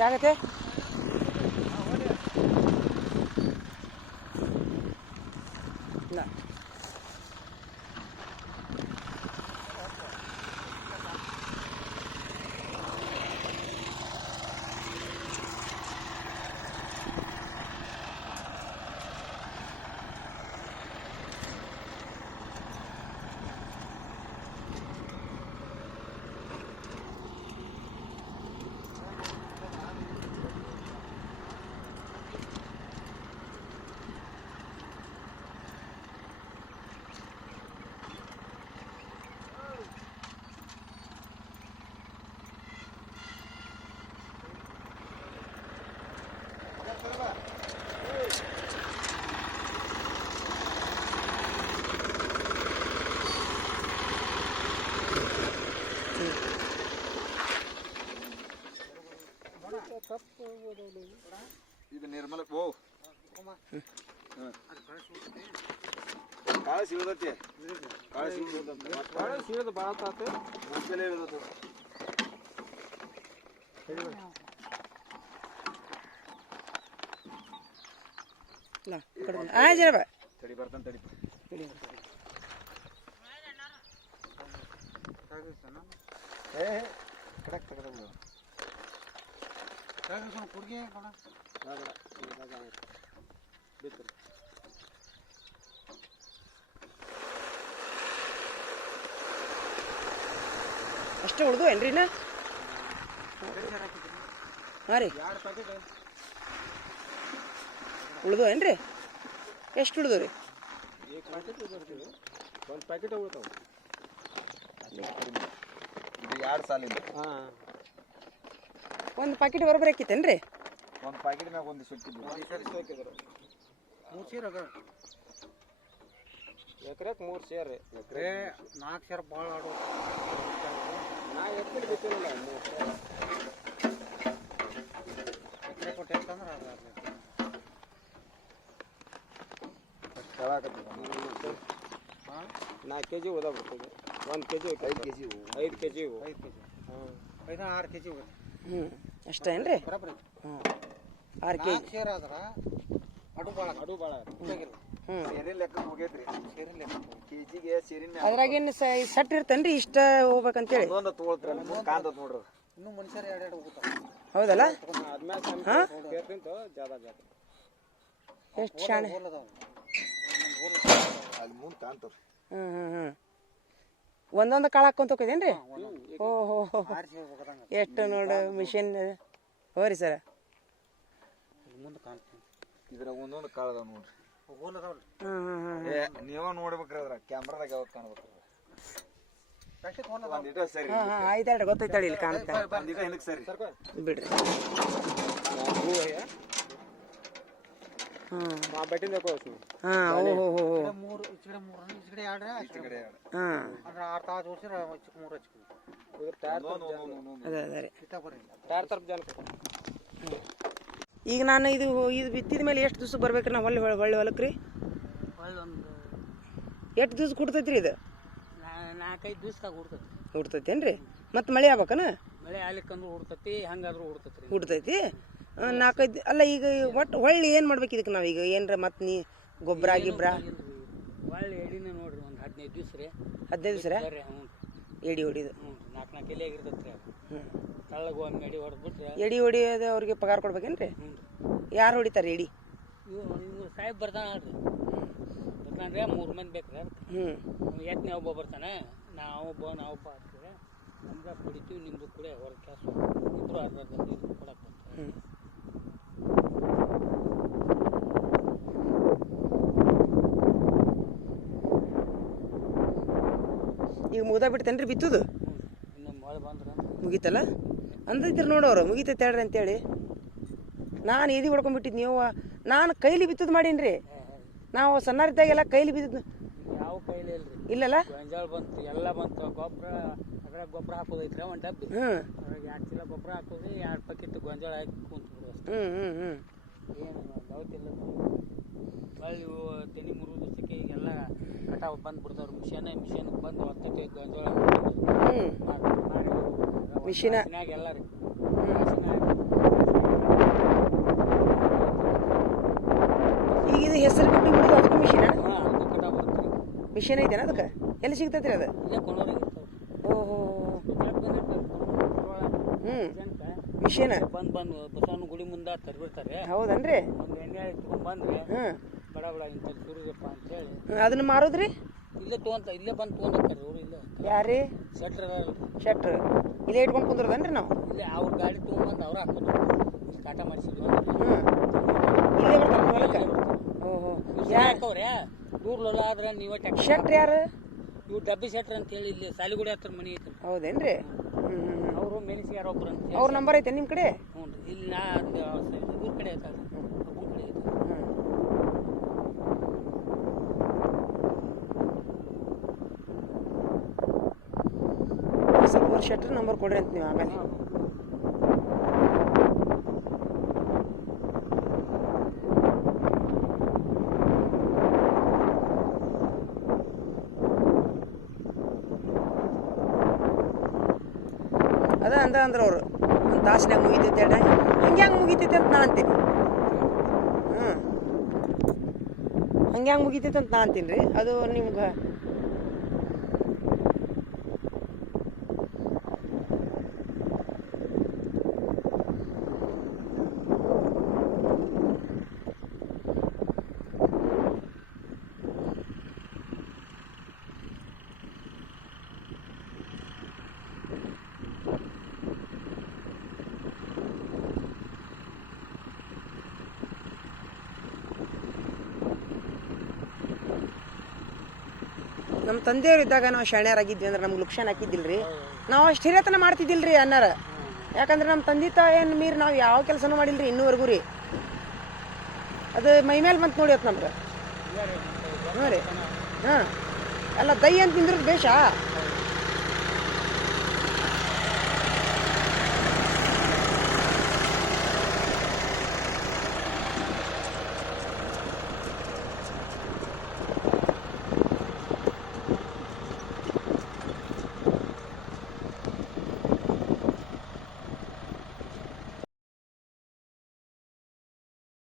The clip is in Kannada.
क्या कहते ಇದು ನಿರ್ಮಲ ಓ. ಕಾಳ ಸಿಗದತಿ. ಕಾಳ ಸಿಗದತಿ. ಕಾಳ ಸಿಗದ ಭಾಳ ಆತ ಮುಂಚೆಲೆ ಇರೋದು. ಅಷ್ಟು ಜರಬ. ತಡಿ ಬರ್ತಾನೆ ತಡಿ. ತಡಿ. ಏ ಕಡಕ್ ಏನ್ರಿನ ಹಾಂ ರೀ. ಉಳಿದು ಏನ್ರಿ? ಎಷ್ಟು ಹಿಡಿದು ರೀ ಒಂದು ಪ್ಯಾಕೆಟ್ ಹೋಗ್ತಾವ ಇದು ಎರಡು ಸಾಲಿಂದ. ಒಂದು ಪ್ಯಾಕೆಟ್ ಬರೋಬ್ಬರಿ ರೀ ಒಂದು ಒಂದು ಸುಟ್ಟಿದ್ದು ಮೂರು ಸೇರ್ ಅದ. ಎಕರೆಕ್ ಮೂರು ಸೇರ್. ಎಕರೆ ನಾಲ್ಕು ಸೇರ್ ಭಾಳ ಆಡೋ ನಾ ಎಕರೆ ಮೂರು ಎಕರೆ ಹಾಂ? ನಾಲ್ಕು ಕೆ ಜಿ ಉದ ಬರ್ತದೆ ಒಂದು ಕೆ ಜಿ ಐದು ಕೆ ಜಿ ಐದು ಕೆ ಜಿ ಐದು ಕೆ ಜಿ ಐದು ಆರು ಕೆ ಜಿ ಹೋಗುತ್ತೆ ಹ್ಞೂ ಅಷ್ಟೇ ಏನ್ರಿ ಬರೋಬ್ಬರಿ ಹ್ಞೂ ಆರು ಕೆ ಜಿ ಸೇರ್ ಆದ್ರೆ ಅಡು ಭಾಳ ಅಡು ಭಾಳ ಹ್ಞೂ ಸೇರಿನ ಲೆಕ್ಕ ಹೋಗೈತ್ರಿ ಲೆಕ್ಕ ಕೆ ಜಿಗೆ ಸೇರಿನ ಅದ್ರಾಗೇನು ಸಟ್ ಇರ್ತೇನ್ರಿ ಇಷ್ಟ ಹೋಗ್ಬೇಕಂತೇಳಿ? ಒಂದೊಂದು ತೊಗೊಳ್ತಾರೆ ಕಾಂತ ನೋಡ್ರಿ. ಇನ್ನೂ ಮನುಷ್ಯರು ಎರಡೆರಡು ಹೋಗುತ್ತಾರೆ ಹೌದಲ್ಲ? ಹಾಂ ಎಷ್ಟು ಶಾಣೆ? ಅಲ್ಲಿ ಮುಂದೆ ಕಾಣ್ತಾವ್ರಿ ಹ್ಞೂ ಹ್ಞೂ ಹ್ಞೂ ಒಂದೊಂದು ಕಾಳು ಹಾಕ್ಕೊಂತ ಹೋಗಿದೇನ್ರಿ ಓ ಹೋ ಹೋ ಎಷ್ಟು ನೋಡು ಮಿಷಿನ್ ಹೋ ರೀ ಸರ ಮುಂದೆ ಕಾಣ್ತೀನಿ ಇದ್ರಾಗ ಒಂದೊಂದು ಕಾಳು ಅದಾವ ನೋಡ್ರಿ ಏ ನೀವ ನೋಡ್ಬೇಕ್ರಿ ಅದ್ರ ಕ್ಯಾಮ್ರಾದಾಗ ಯಾವಾಗ ಕಾಣ್ಬೇಕ್ರಿ ಪ್ಯಾಕೆಟ್ ಒಂದಿಟ ಸರಿ ಹಾಂ ಗೊತ್ತೈತೆ ಇಲ್ಲಿ ಕಾಣುತ್ತೆ ಒಂದಿಟ ಹಿಂದಕ್ಕೆ ಸರಿ ಬಿಡ್ರಿ ಅದ ಅದ ಟೈರ್ ತರಪ್ ಈಗ ನಾನು ಇದು ಇದು ಬಿತ್ತಿದ ಮೇಲೆ ಎಷ್ಟು ದಿವಸ ಬರ್ಬೇಕ್ರಿ ನಾ ಹೊಳ್ಳಿ ಹೊಳ್ಳಿ ಹೊಲಕ್ಕೆ ರೀ? ಒಂದು ಎಷ್ಟು ದಿವ್ಸ ಕುಡ್ತೈತ್ರಿ ಇದು? ನಾಲ್ಕೈದು ದಿವ್ಸದಾಗ ಹುಡ್ತೈತಿ ಹುಡ್ತೈತೇನು ರೀ ಮತ್ತು ಮಳೆ ಆಗ್ಬೇಕನ? ಮಳೆ ಆಗ್ಲಿಕ್ಕಂದ್ರೆ ಹುಡ್ತತಿ ಹಂಗಾದ್ರೂ ಹುಡ್ತತಿ ಹುಡ್ತೈತಿ ನಾಲ್ಕೈದು ಅಲ್ಲ ಈಗ ಒಟ್ಟು ಹೊಳ್ಳಿ ಏನು ಮಾಡ್ಬೇಕು ಇದಕ್ಕೆ ನಾವೀಗ? ಏನರ ಮತ್ತೆ ನೀ ಗೊಬ್ಬರ ಗಿಬ್ಬರ ಹೊಳ್ಳಿ ಎಡಿನ ನೋಡ್ರಿ ಒಂದು ಹದಿನೈದು ದಿವ್ಸ ರೀ. ಹದಿನೈದು ದಿವಸ ರೀ? ಎಡಿ ಹೊಡಿದು. ಹ್ಞೂ ನಾಲ್ಕು ನಾಲ್ಕು ಎಲೆ ಆಗಿರ್ತೈತಿ ರೀ ಹ್ಞೂ ತಳ್ಳಗ ಒಮ್ಮೆ ಎಡಿ ಹೊಡೆದ್ಬಿಟ್ರೆ ಎಡಿ ಹೊಡಿಯೋದು ಅವ್ರಿಗೆ ಪಗಾರ ಕೊಡ್ಬೇಕೇನು ರೀ. ಹ್ಞೂ ಯಾರು ಹೊಡಿತಾರೆ ಎಡಿ? ಸಾಹೇಬ್ ಬರ್ತಾನ ಅಲ್ರಿ ಬರ್ತಾನೆ ರೀ ಮೂರು ಮಂದಿ ಬೇಕು ರೀ ಹ್ಞೂ ಒಬ್ಬ ಬರ್ತಾನೆ ನಾವು ಒಬ್ಬ ನಾವು ಒಬ್ಬ ಆಗ್ತೀವಿ ನಮ್ಗೆ ಕುಡಿತೀವಿ ನಿಮ್ದು ಕೂಡ ಹೊರ ಕೆಲಸ ಇಬ್ಬರು ಅರ್ಧ ಕೊಡಕ್ಕೆ ಬರ್ತಾರೆ. ಈಗ ಮುಗ್ದ ಬಿಡ್ತೇನ್ರಿ ಬಿತ್ತುದು ಮುಗೀತಲ್ಲ? ಅಂದೈತ್ರಿ ನೋಡೋರು ಮುಗೀತೈತೆ ಹೇಳ್ರಿ ಅಂತೇಳಿ. ನಾನು ಎದಿ ಹೊಡ್ಕೊಂಡ್ಬಿಟ್ಟಿದ್ ನೀವು ನಾನು ಕೈಲಿ ಬಿತ್ತುದು ಮಾಡೀನಿ ನಾವು ಸಣ್ಣರಿದ್ದಾಗೆಲ್ಲ ಕೈಲಿ ಬಿದ್ದಿದ್ದು ಯಾವ ಕೈಲಿ ಇಲ್ರಿ. ಇಲ್ಲಲ್ಲ? ಗೊಂಜಾಳ ಬಂತು ಎಲ್ಲ ಬಂತು. ಗೊಬ್ಬರ ಅದ್ರಾಗ ಗೊಬ್ಬರ ಹಾಕೋದೈತ್ರಿ ಒಂದು ಡಬ್ಬಿ. ಹ್ಞೂ ಎರಡು ಚೀಲ ಗೊಬ್ಬರ ಹಾಕೋದು ಎರಡು ಪ್ಯಾಕೆಟ್ ಗೊಂಜಾಳ ಹಾಕಿ ಕುಂತು ಹ್ಞೂ ಹ್ಞೂ ಹ್ಞೂ ಏನು ದೌತಿಲ್ಲ ಹೊಳ್ಳಿ ಇವು ತೆನಿ ಮುರಿದು ಸಿಕ್ಕಿ ಎಲ್ಲ ಕಟಾವು ಬಂದು ಮಿಷನ್ ಮಿಷನ್ ಬಂದು ಹೊತ್ತೈತೆ ಗೊಂಜೋಳ ಮಿಷಿನ. ಎಲ್ಲ ರೀ. ಈಗ ಇದು ಹೆಸರು ಬಿಟ್ಟು ಬಿಡುದು ಅದಕ್ಕೆ ಮಿಷಿನ? ಮಿಷಿನ್ ಐತೆನ ಅದಕ್ಕೆ? ಎಲ್ಲಿ ಸಿಗ್ತೈತಿ ರೀ ಅದು ಓಹೋ. ಹ್ಞೂ ಮಿಷಿನ. ಬಂದು ಬಂದು ಬಸವನ ಗುಡಿ ಮುಂದೆ ತರ್ಬಿಡ್ತಾರೆ. ಹೌದನ್ರಿ? ಒಂದು ಎಣ್ಣೆ ತಗೊಂಡ್ ಬಂದ್ರೆ ಹ್ಞೂ ಬಡ ಬಡ ಇಂತ ಸುರಿದಪ್ಪ ಅಂತೇಳಿ ಅದನ್ನ ಮಾರೋದ್ರಿ? ಇಲ್ಲೇ ತಗೊಂತ ಇಲ್ಲೇ ಬಂದು ತೊಗೊಂಡೋಗ್ತಾರೆ ಇವ್ರು ಇಲ್ಲೇ. ಯಾರಿ ಶೆಟ್ರ್ ಶೆಟ್ರ್. ಇಲ್ಲೇ ಇಟ್ಕೊಂಡು ಕುಂದ್ರದನ್ರಿ ನಾವು? ಇಲ್ಲೇ ಅವ್ರ ಗಾಡಿ ತೊಗೊಂಬಂದು ಅವ್ರು ಹಾಕೋದು ಕಾಟ ಮಾಡಿಸಿದ್ವಿ ಇಲ್ಲೇ ಬರ್ತಾರೆ ಹೊಲಕ್ಕ? ಓಹೋ. ಯಾ ಹಾಕವ್ರೆ ದೂರ್ಲಲ್ಲ ಆದ್ರೆ ನೀವೇ ಶೆಟ್ರ್ ಯಾರು? ಇವು ಡಬ್ಬಿ ಶೆಟ್ರ್ ಅಂತೇಳಿ ಇಲ್ಲಿ ಸಾಲಿಗುಡಿ ಹತ್ರ ಮನೆ ಐತಿ ಹೌದೇನ್ರಿ? ಹ್ಞೂ ಹ್ಞೂ ಅವರು ಅಂತ ಅವ್ರ ನಂಬರ್ ಐತೆ ನಿಮ್ಮ ಕಡೆ? ಹ್ಞೂ ರೀ. ಇಲ್ಲಿ ನಾ ಊರ ಕಡೆ ಐತೆ ಕಡೆ ಐತೆ. ಸ್ವಲ್ಪ ವರ್ಷ ಶೆಟ್ರ್ ನಂಬರ್ ಕೊಡ್ರಿ ಅಂತ ನೀವು ಆಮೇಲೆ. ಅದ ಅಂದ ಅಂದ್ರೆ ಅವರು, ಒಂದು ತಾಸಿನಾಗ ಮುಗಿತೈತೆ ಅಡ ಹಂಗೆ ಹಂಗೆ ಮುಗಿತೈತೆ ಅಂತ ನಾ ಅಂತೀನಿ. ಹ್ಞೂ ಹಂಗೆ ಹಂಗೆ ಮುಗಿತೈತೆ ಅಂತ ನಾ ಅಂತೀನಿ ರೀ. ಅದು ನಿಮ್ಗೆ ನಮ್ಮ ತಂದೆಯವ್ರು ಇದ್ದಾಗ ನಾವು ಶಾಣ್ಯರಾಗಿದ್ವಿ ಅಂದ್ರೆ ನಮ್ಗೆ ಲುಕ್ಷನ್ ಹಾಕಿದ್ದಿಲ್ರಿ. ನಾವು ಅಷ್ಟು ಹಿರಿಯತನ ಮಾಡ್ತಿದ್ದಿಲ್ರಿ ಅನ್ನಾರ ಯಾಕಂದ್ರೆ ನಮ್ಮ ತಂದೆ ತಾಯಿಯನ್ನು ಮೀರಿ ನಾವು ಯಾವ ಕೆಲಸನೂ ಮಾಡಿಲ್ರಿ ಇನ್ನೂವರೆಗೂ ರೀ. ಅದು ಮೈ ಮೇಲೆ ಬಂತು ನೋಡಿ ಅವತ್ತು ನಮ್ಗೆ. ಹ್ಞೂ ರೀ. ಹಾಂ ಅಲ್ಲ ದೈ ಅಂತ ನಿಂದ್ರದ್ದು ಬೇಷ?